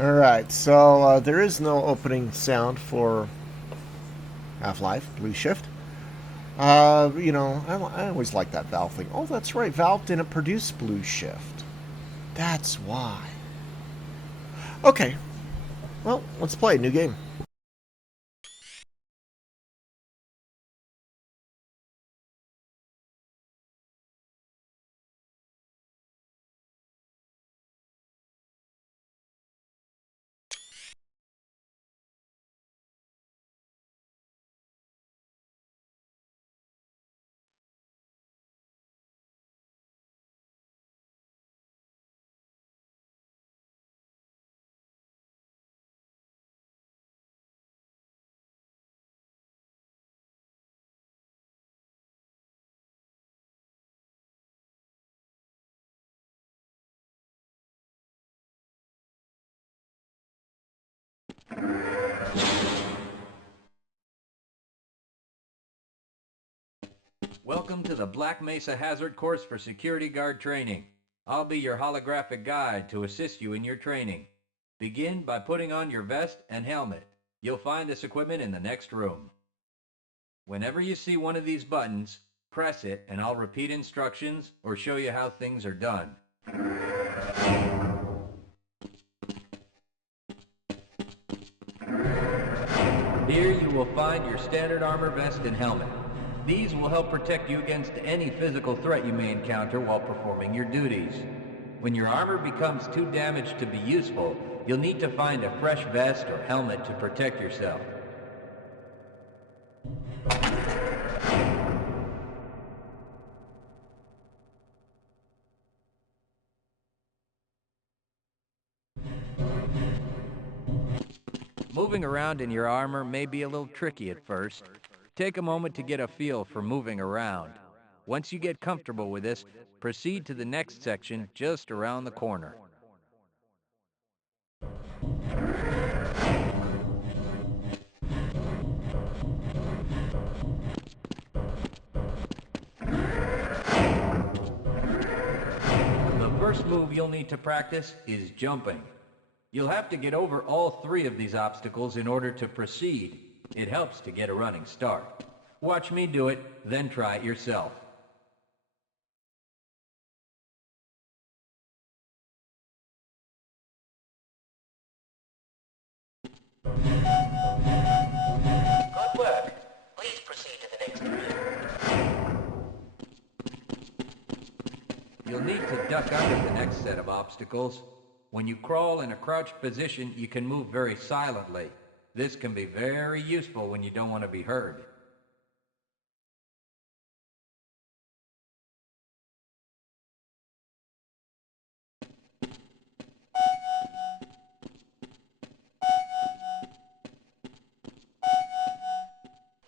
Alright, so there is no opening sound for Half-Life Blue Shift. I always like that Valve thing. Oh, that's right, Valve didn't produce Blue Shift. That's why. Okay, well, let's play a new game. Welcome to the Black Mesa Hazard Course for Security Guard Training. I'll be your holographic guide to assist you in your training. Begin by putting on your vest and helmet. You'll find this equipment in the next room. Whenever you see one of these buttons, press it and I'll repeat instructions or show you how things are done. Here you will find your standard armor vest and helmet. These will help protect you against any physical threat you may encounter while performing your duties. When your armor becomes too damaged to be useful, you'll need to find a fresh vest or helmet to protect yourself. Moving around in your armor may be a little tricky at first. Take a moment to get a feel for moving around. Once you get comfortable with this, proceed to the next section just around the corner. The first move you'll need to practice is jumping. You'll have to get over all three of these obstacles in order to proceed. It helps to get a running start. Watch me do it, then try it yourself. Good work. Please proceed to the next area. You'll need to duck under the next set of obstacles. When you crawl in a crouched position, you can move very silently. This can be very useful when you don't want to be heard.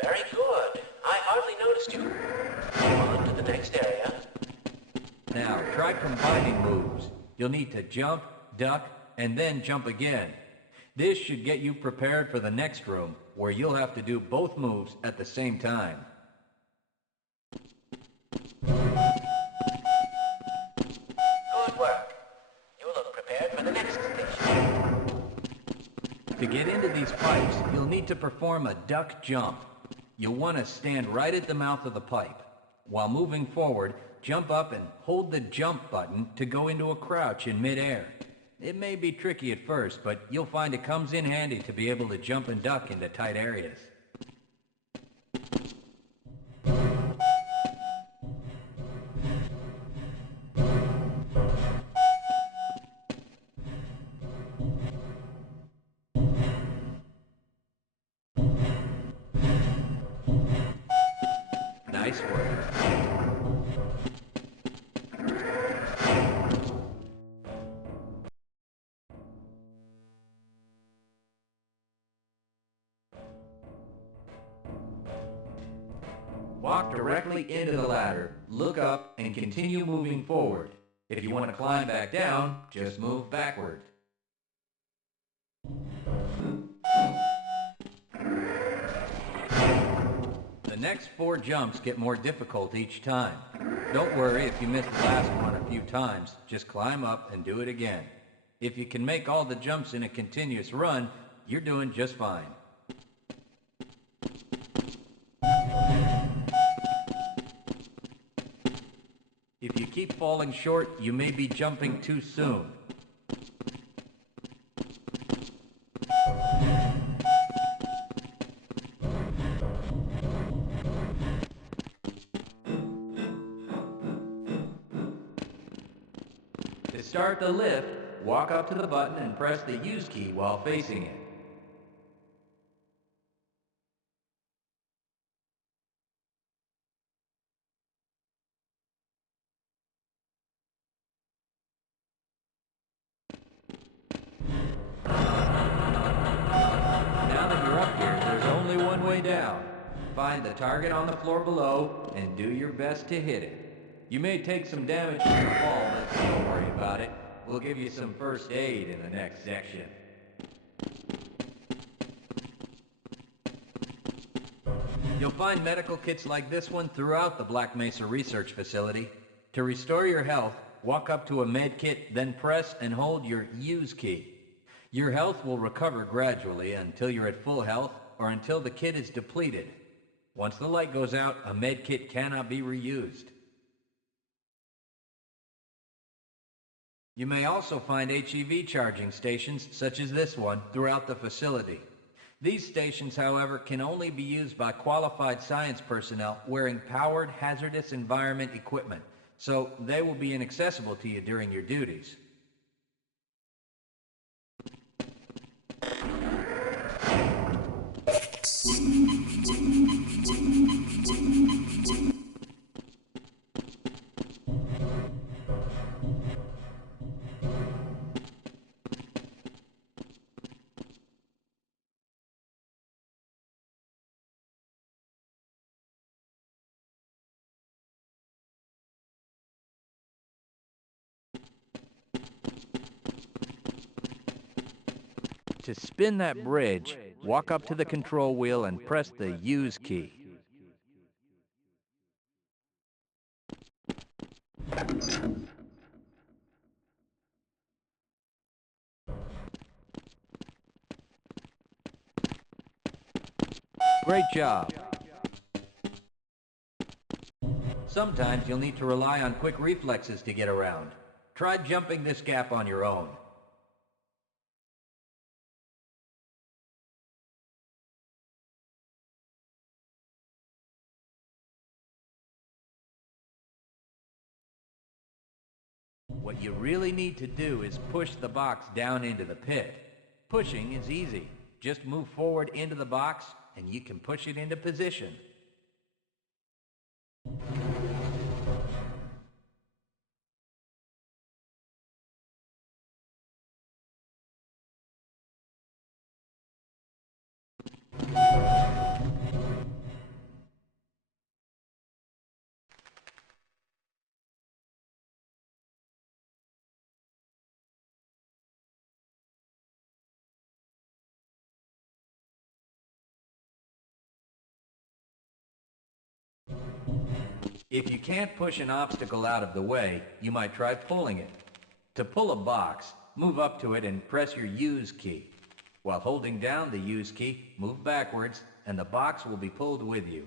Very good. I hardly noticed you. On to the next area. Now, try combining moves. You'll need to jump, duck, and then jump again. This should get you prepared for the next room, where you'll have to do both moves at the same time. Good work. You look prepared for the next station. To get into these pipes, you'll need to perform a duck jump. You'll want to stand right at the mouth of the pipe. While moving forward, jump up and hold the jump button to go into a crouch in midair. It may be tricky at first, but you'll find it comes in handy to be able to jump and duck into tight areas. Nice work. Walk directly into the ladder, look up, and continue moving forward. If you want to climb back down, just move backward. The next 4 jumps get more difficult each time. Don't worry if you miss the last one a few times, just climb up and do it again. If you can make all the jumps in a continuous run, you're doing just fine. If you keep falling short, you may be jumping too soon. To start the lift, walk up to the button and press the use key while facing it. Now that you're up here, there's only one way down. Find the target on the floor below and do your best to hit it. You may take some damage from the fall, but don't worry about it. We'll give you some first aid in the next section. You'll find medical kits like this one throughout the Black Mesa Research Facility. To restore your health, walk up to a med kit, then press and hold your use key. Your health will recover gradually until you're at full health or until the kit is depleted. Once the light goes out, a med kit cannot be reused. You may also find HEV charging stations, such as this one, throughout the facility. These stations, however, can only be used by qualified science personnel wearing powered hazardous environment equipment, so they will be inaccessible to you during your duties. To spin that bridge, walk up to the control wheel and press the use key. Great job. Sometimes you'll need to rely on quick reflexes to get around. Try jumping this gap on your own. What you really need to do is push the box down into the pit. Pushing is easy. Just move forward into the box and you can push it into position. If you can't push an obstacle out of the way, you might try pulling it. To pull a box, move up to it and press your use key. While holding down the use key, move backwards and the box will be pulled with you.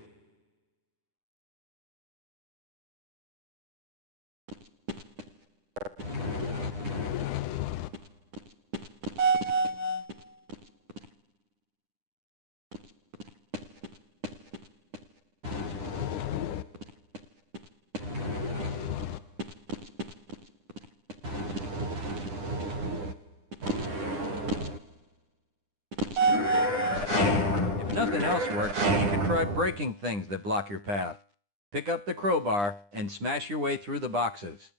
If nothing else works, you can try breaking things that block your path. Pick up the crowbar and smash your way through the boxes.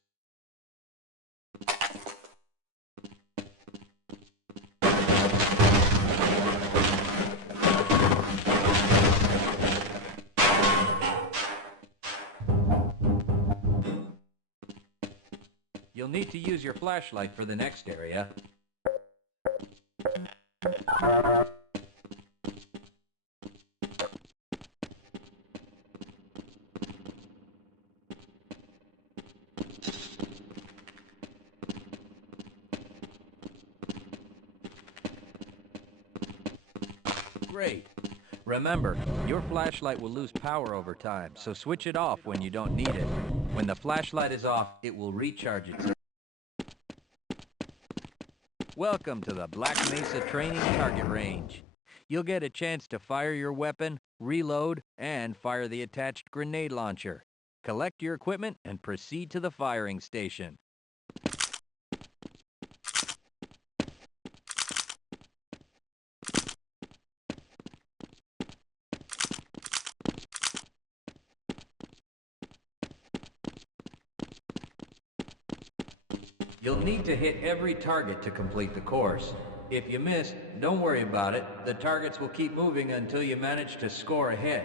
You'll need to use your flashlight for the next area. Great. Remember, your flashlight will lose power over time, so switch it off when you don't need it. When the flashlight is off, it will recharge itself. Welcome to the Black Mesa Training Target Range. You'll get a chance to fire your weapon, reload, and fire the attached grenade launcher. Collect your equipment and proceed to the firing station. You'll need to hit every target to complete the course. If you miss, don't worry about it. The targets will keep moving until you manage to score a hit.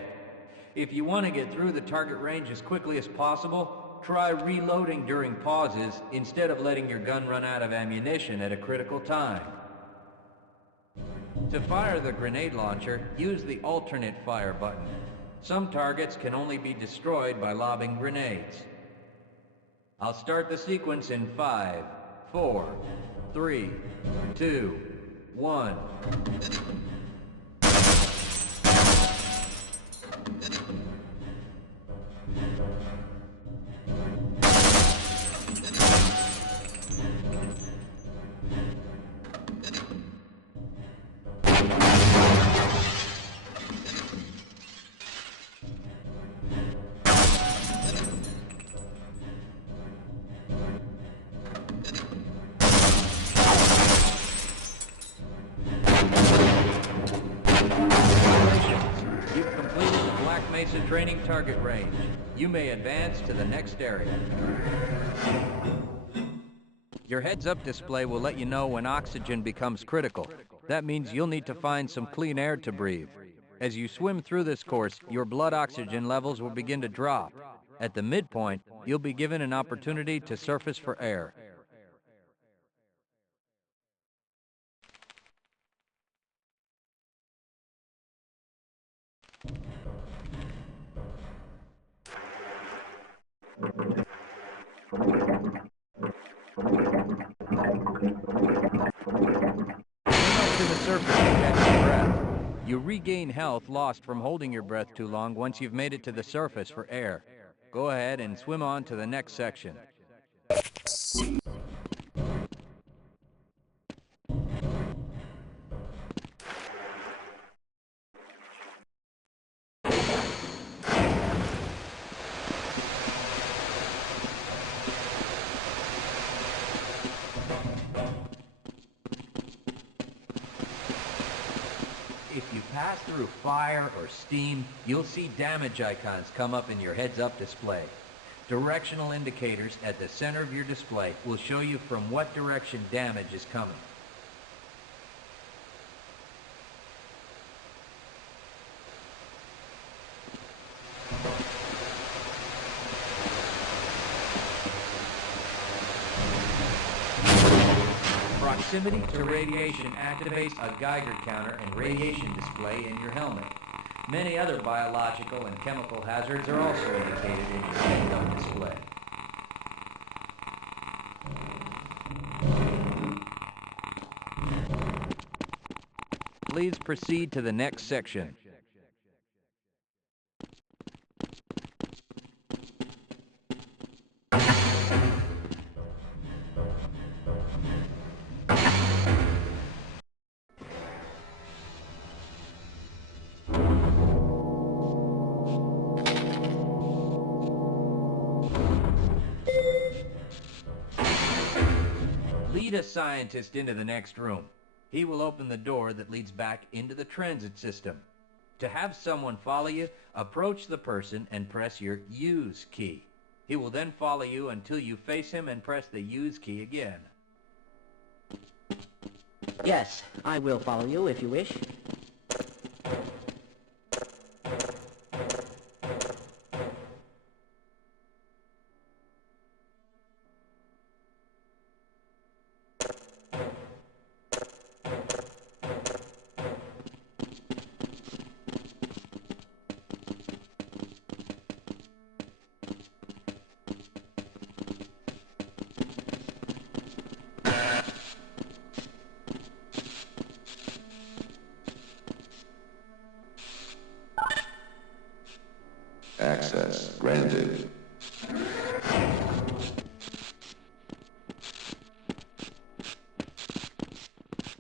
If you want to get through the target range as quickly as possible, try reloading during pauses instead of letting your gun run out of ammunition at a critical time. To fire the grenade launcher, use the alternate fire button. Some targets can only be destroyed by lobbing grenades. I'll start the sequence in 5, 4, 3, 2, 1. You've completed the Black Mesa Training Target Range. You may advance to the next area. Your heads-up display will let you know when oxygen becomes critical. That means you'll need to find some clean air to breathe. As you swim through this course, your blood oxygen levels will begin to drop. At the midpoint, you'll be given an opportunity to surface for air. To the surface to catch your breath. You regain health lost from holding your breath too long once you've made it to the surface for air. Go ahead and swim on to the next section. If you pass through fire or steam, you'll see damage icons come up in your heads-up display. Directional indicators at the center of your display will show you from what direction damage is coming. Proximity to radiation activates a Geiger counter and radiation display in your helmet. Many other biological and chemical hazards are also indicated in your heads-up display. Please proceed to the next section. Lead a scientist into the next room. He will open the door that leads back into the transit system. To have someone follow you, approach the person and press your Use key. He will then follow you until you face him and press the Use key again. Yes, I will follow you if you wish.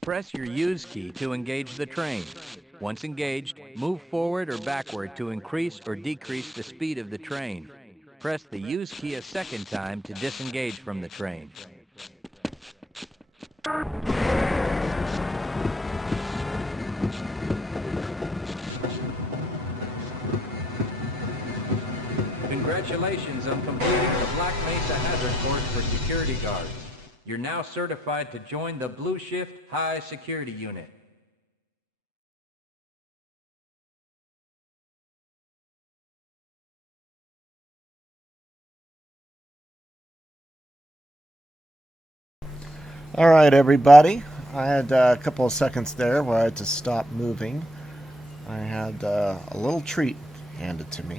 Press your use key to engage the train. Once engaged, move forward or backward to increase or decrease the speed of the train. Press the use key a second time to disengage from the train. Congratulations on completing the Black Mesa Hazard course for security guards. You're now certified to join the Blue Shift High Security Unit. All right, everybody. I had a couple of seconds there where I had to stop moving. I had a little treat handed to me,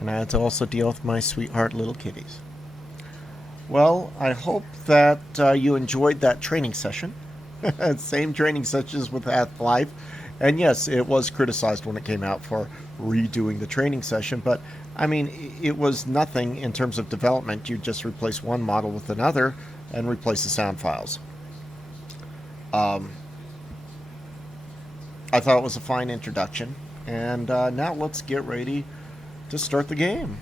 and I had to also deal with my sweetheart little kitties. Well, I hope that you enjoyed that training session. Same training sessions with Half-Life. And yes, it was criticized when it came out for redoing the training session, but I mean, it was nothing in terms of development. You just replace one model with another and replace the sound files. I thought it was a fine introduction, and now let's get ready to start the game.